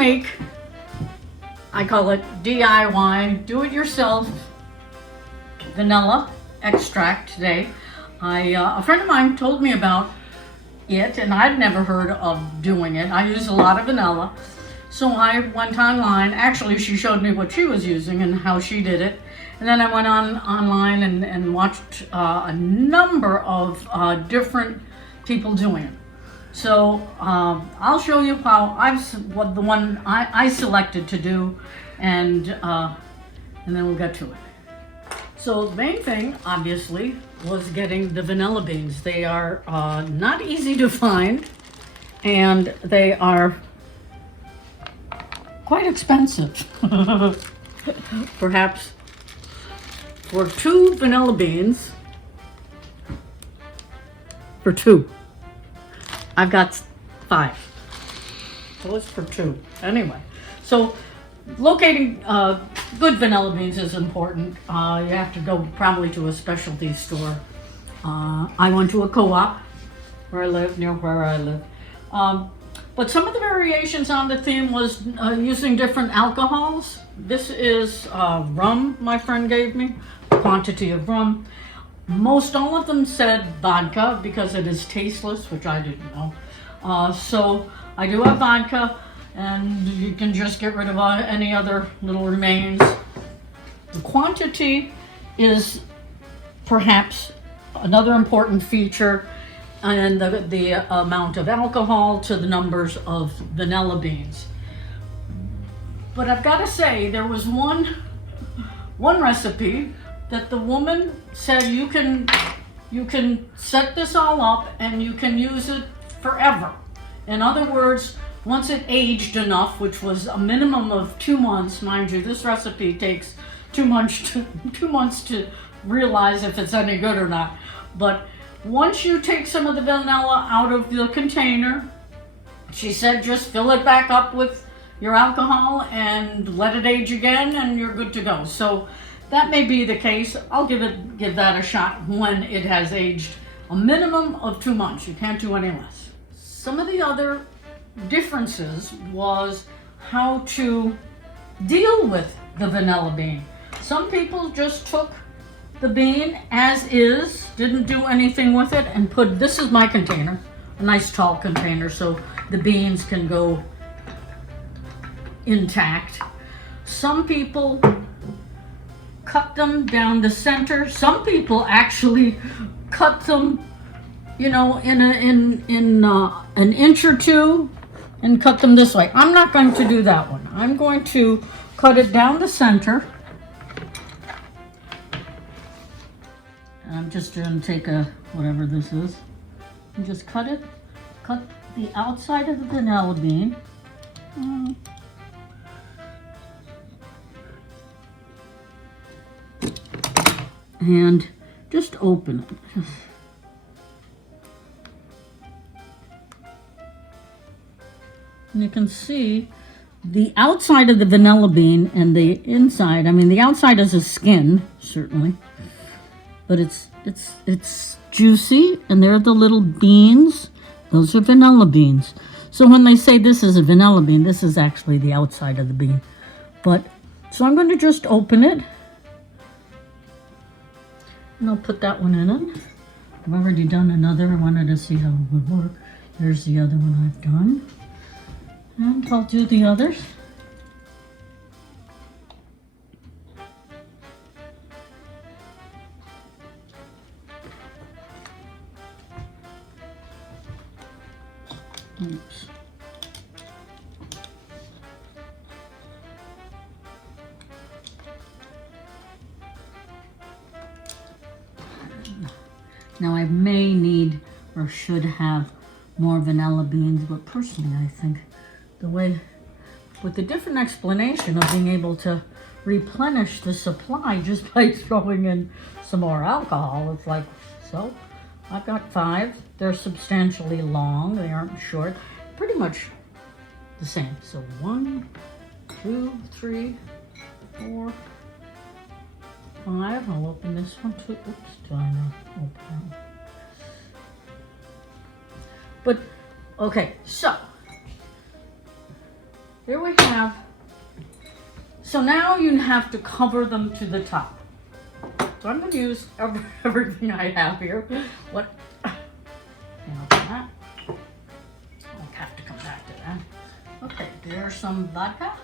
make, I call it DIY, do it yourself vanilla extract today. A friend of mine told me about it and I'd never heard of doing it. I use a lot of vanilla. So I went online. Actually, she showed me what she was using and how she did it. And then I went online and watched a number of different people doing it. So I'll show you how what the one I selected to do, and then we'll get to it. So the main thing, obviously, was getting the vanilla beans. They are not easy to find, and they are quite expensive. Perhaps for 2 vanilla beans, for 2. I've got 5. So it's for 2. Anyway, so locating good vanilla beans is important. You have to go probably to a specialty store. I went to a co-op near where I live. But some of the variations on the theme was using different alcohols. This is rum my friend gave me, a quantity of rum. Most all of them said vodka because it is tasteless, which I didn't know. So I do have vodka, and you can just get rid of any other little remains. The quantity is perhaps another important feature, and the amount of alcohol to the numbers of vanilla beans. But I've got to say, there was one recipe that the woman said you can set this all up and you can use it forever. In other words, once it aged enough, which was a minimum of 2 months, mind you, this recipe takes 2 months to realize if it's any good or not. But once you take some of the vanilla out of the container, she said just fill it back up with your alcohol and let it age again and you're good to go. So that may be the case. I'll give that a shot when it has aged a minimum of 2 months. You can't do any less. Some of the other differences was how to deal with the vanilla bean. Some people just took the bean as is, didn't do anything with it, and this is my container, a nice tall container so the beans can go intact. Some people cut them down the center. Some people actually cut them, in an inch or 2 and cut them this way. I'm not going to do that one. I'm going to cut it down the center. I'm just going to take whatever this is, and just cut the outside of the vanilla bean. And just open it. And you can see the outside of the vanilla bean and the inside. I mean, the outside is a skin, certainly. But it's juicy, and there are the little beans. Those are vanilla beans. So when they say this is a vanilla bean, this is actually the outside of the bean. So I'm going to just open it, and I'll put that one in it. I've already done another. I wanted to see how it would work. There's the other one I've done. And I'll do the others. Oops. Now I may need or should have more vanilla beans, but personally I think with the different explanation of being able to replenish the supply just by throwing in some more alcohol, it's like, so I've got 5. They're substantially long. They aren't short. Pretty much the same. So 1, 2, 3, 4, 5. I'll open this one too. Oops, do I not open it? But, okay, so here we have, so now you have to cover them to the top. So I'm going to use everything I have here. What? That. I'll have to come back to that. Okay, there's some vodka.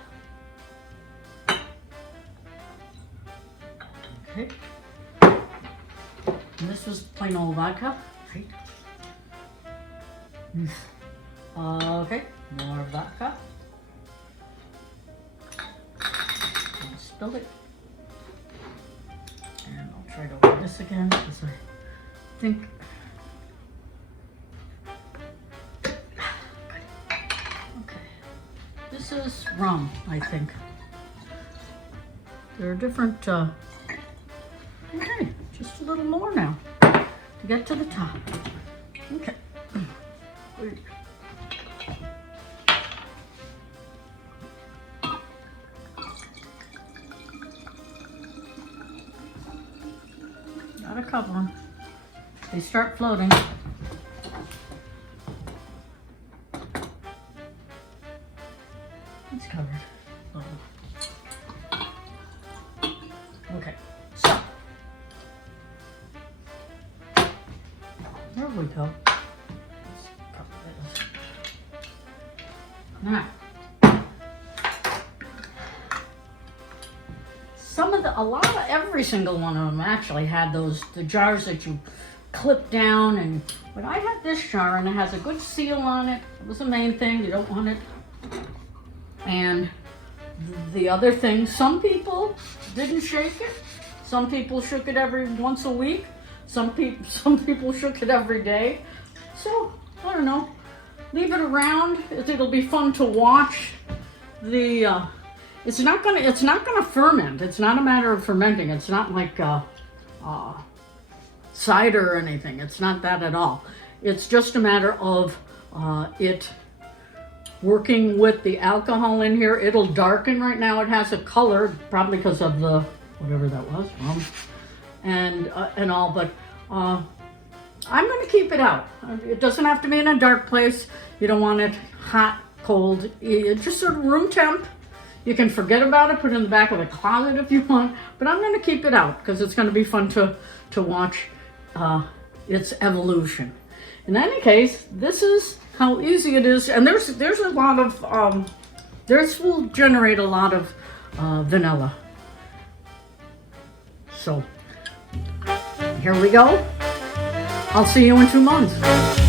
Okay. And this was plain old vodka, right? Okay, more vodka. I'll spill it. And I'll try to open this again because I think. Okay, this is rum, I think. There are different. Okay, just a little more now to get to the top. Okay. Gotta cover them. They start floating. It's covered. Okay, so there we go. Let's cover this. Now, every single one of them actually had the jars that you clip down, but I had this jar and it has a good seal on it. It was the main thing. You don't want it. And the other thing, some people didn't shake it. Some people shook it every once a week. Some people shook it every day. So I don't know. Leave it around. It'll be fun to watch. It's not gonna ferment. It's not a matter of fermenting. It's not like cider or anything. It's not that at all. It's just a matter of it working with the alcohol in here. It'll darken. Right now it has a color, probably because of the whatever that was, and all. But I'm going to keep it out. It doesn't have to be in a dark place. You don't want it hot, cold. It's just sort of room temp. You can forget about it, put it in the back of the closet if you want. But I'm going to keep it out because it's going to be fun to watch its evolution. In any case, this is how easy it is, and there's a lot of this will generate a lot of vanilla. So here we go. I'll see you in 2 months.